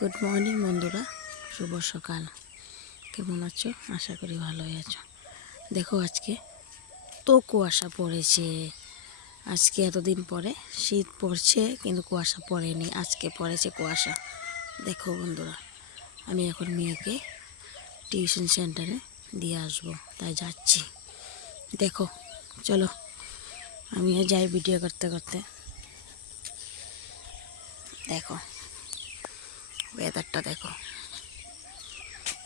Good morning বন্ধুরা, শুভ সকাল। কেমন আছো? আশা করি ভালোই আছো। দেখো আজকে তো কুয়াশা পড়েছে। আজকে এতদিন পরে শীত পড়ছে কিন্তু কুয়াশা পড়েনি, আজকে পড়েছে কুয়াশা। দেখো বন্ধুরা, আমি এখন মেয়েকে টিউশন সেন্টারে দিয়ে আসবো, তাই যাচ্ছি। দেখো চলো আমিও যাই ভিডিও করতে করতে। দেখো ওয়েদারটা দেখো,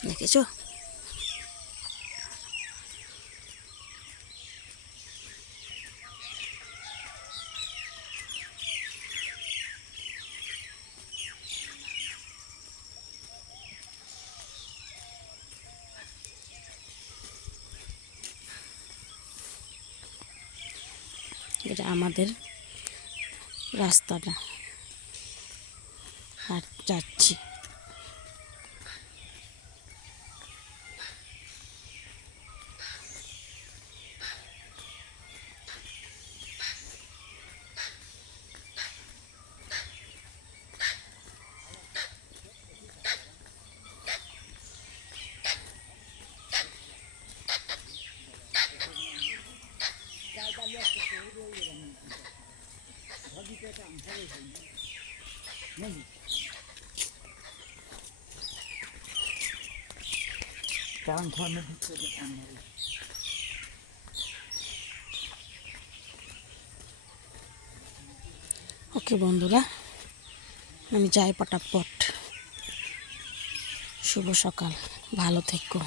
দেখেছো? এটা আমাদের রাস্তাটা, আর যাচ্ছি। ওকে বন্ধুরা, আমি যাই পটাপট। শুভ সকাল, ভালো থেকো।